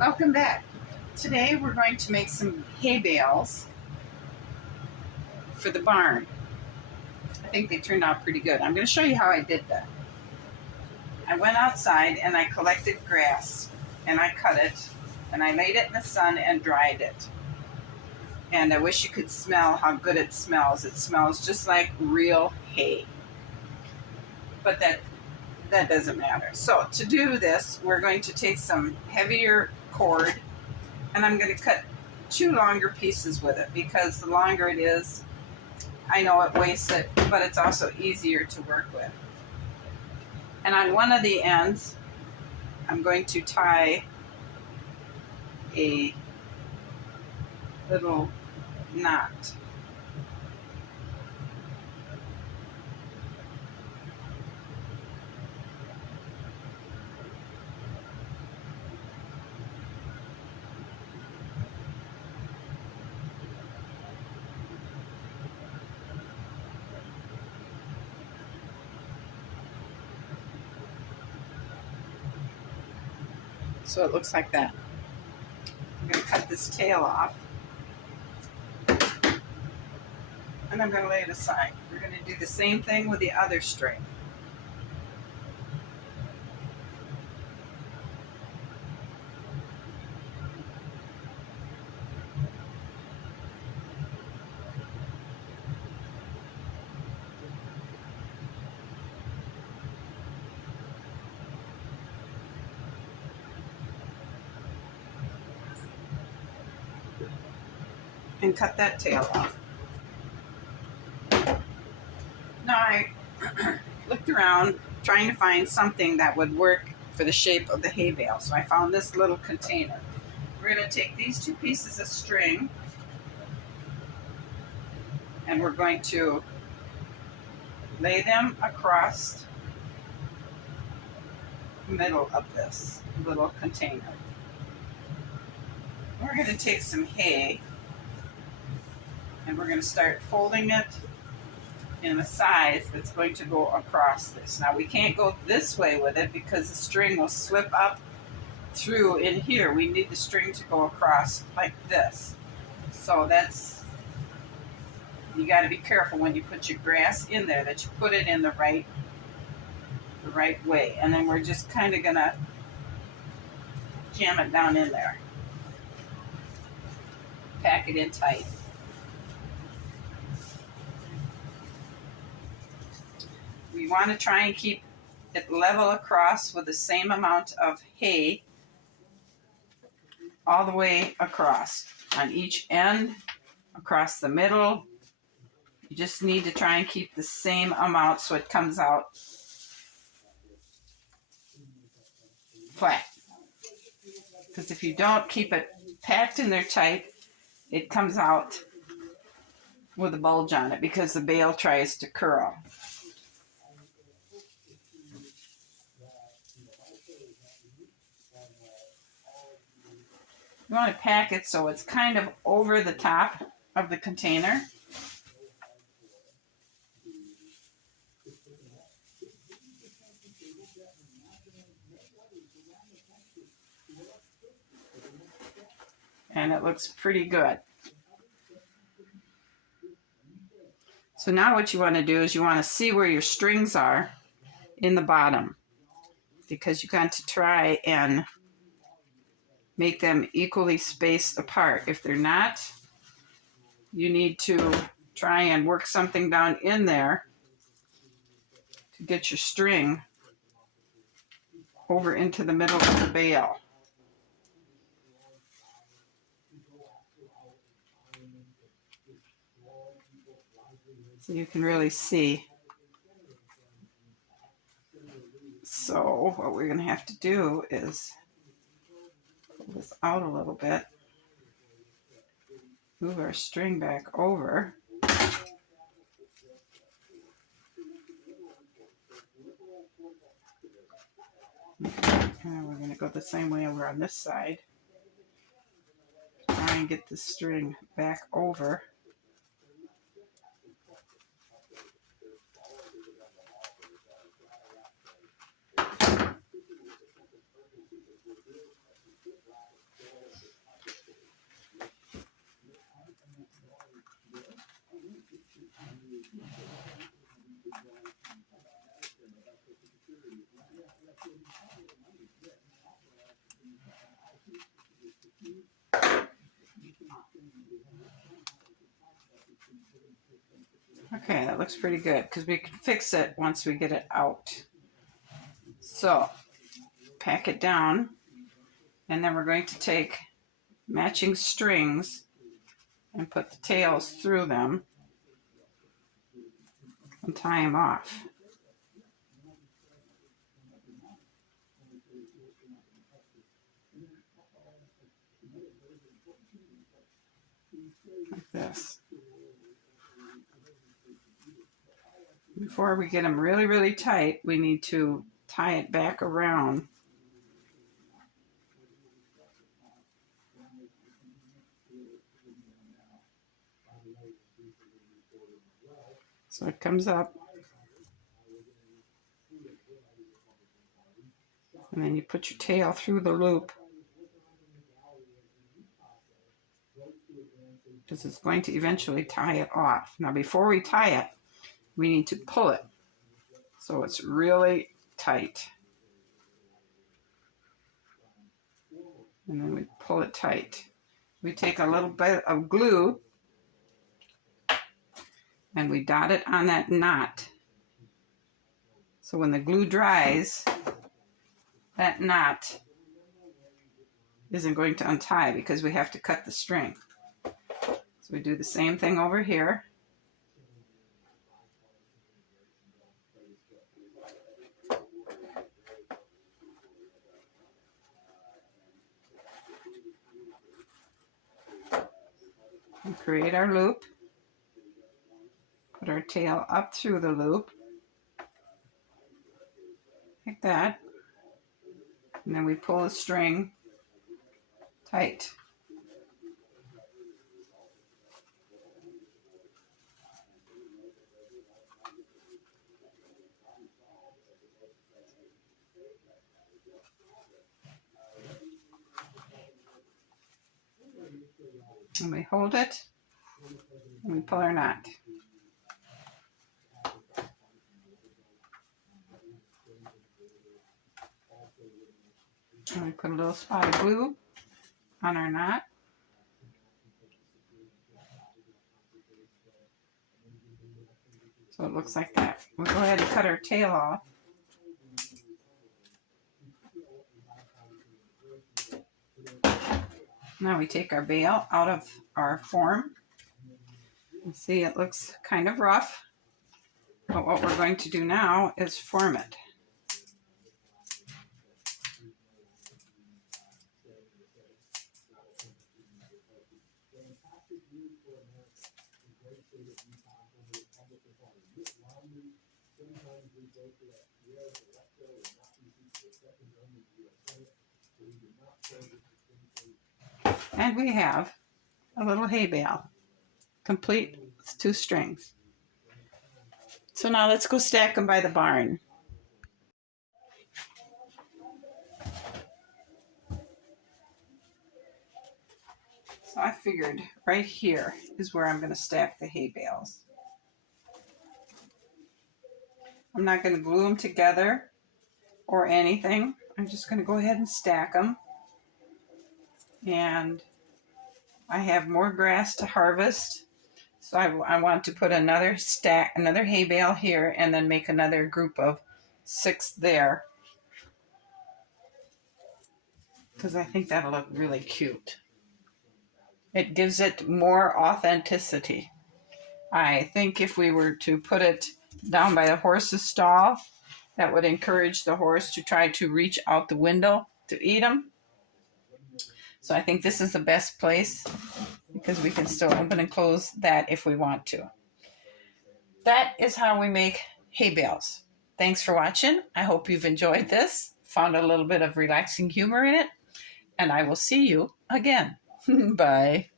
Welcome back. Today we're going to make some hay bales for the barn. I think they turned out pretty good. I'm going to show you how I did that. I went outside and I collected grass and I cut it and I laid it in the sun and dried it. And I wish you could smell how good it smells. It smells just like real hay. But that doesn't matter. So to do this, we're going to take some heavier cord and I'm going to cut 2 longer pieces with it because the longer it is, I know it wastes it, but it's also easier to work with. And on one of the ends, I'm going to tie a little knot. So it looks like that. I'm going to cut this tail off. And I'm going to lay it aside. We're going to do the same thing with the other string. And cut that tail off. Now I looked around trying to find something that would work for the shape of the hay bale. So I found this little container. We're going to take these 2 pieces of string and we're going to lay them across the middle of this little container. We're going to take some hay and we're going to start folding it in a size that's going to go across this. Now we can't go this way with it because the string will slip up through in here. We need the string to go across like this. So you got to be careful when you put your grass in there that you put it in the right way. And then we're just kind of going to jam it down in there. Pack it in tight. We want to try and keep it level across with the same amount of hay all the way across on each end, across the middle. You just need to try and keep the same amount so it comes out flat. Because if you don't keep it packed in there tight, it comes out with a bulge on it because the bale tries to curl. You want to pack it so it's kind of over the top of the container. And it looks pretty good. So now what you want to do is you want to see where your strings are in the bottom, because you got to try and make them equally spaced apart. If they're not, you need to try and work something down in there to get your string over into the middle of the bale. So you can really see. So what we're going to have to do is pull this out a little bit, move our string back over, and we're going to go the same way over on this side. Try and get the string back over. Okay, that looks pretty good because we can fix it once we get it out. So pack it down, and then we're going to take matching strings and put the tails through them and tie them off. Like this. Before we get them really, really tight, we need to tie it back around. So it comes up, and then you put your tail through the loop, because it's going to eventually tie it off. Now before we tie it, we need to pull it so it's really tight. And then we pull it tight. We take a little bit of glue and we dot it on that knot. So when the glue dries, that knot isn't going to untie because we have to cut the string. So we do the same thing over here. And create our loop. Put our tail up through the loop. Like that. And then we pull the string tight. And we hold it, and we pull our knot. And we put a little spot of glue on our knot. So it looks like that. We'll go ahead and cut our tail off. Now we take our bale out of our form. You see it looks kind of rough, but what we're going to do now is form it. And we have a little hay bale, complete with 2 strings. So now let's go stack them by the barn. So I figured right here is where I'm going to stack the hay bales. I'm not going to glue them together or anything. I'm just going to go ahead and stack them. And I have more grass to harvest, so I want to put another hay bale here, and then make another group of 6 there, because I think that'll look really cute. It gives it more authenticity. I think if we were to put it down by the horse's stall, that would encourage the horse to try to reach out the window to eat them. So I think this is the best place, because we can still open and close that if we want to. That is how we make hay bales. Thanks for watching. I hope you've enjoyed this, found a little bit of relaxing humor in it, and I will see you again. Bye.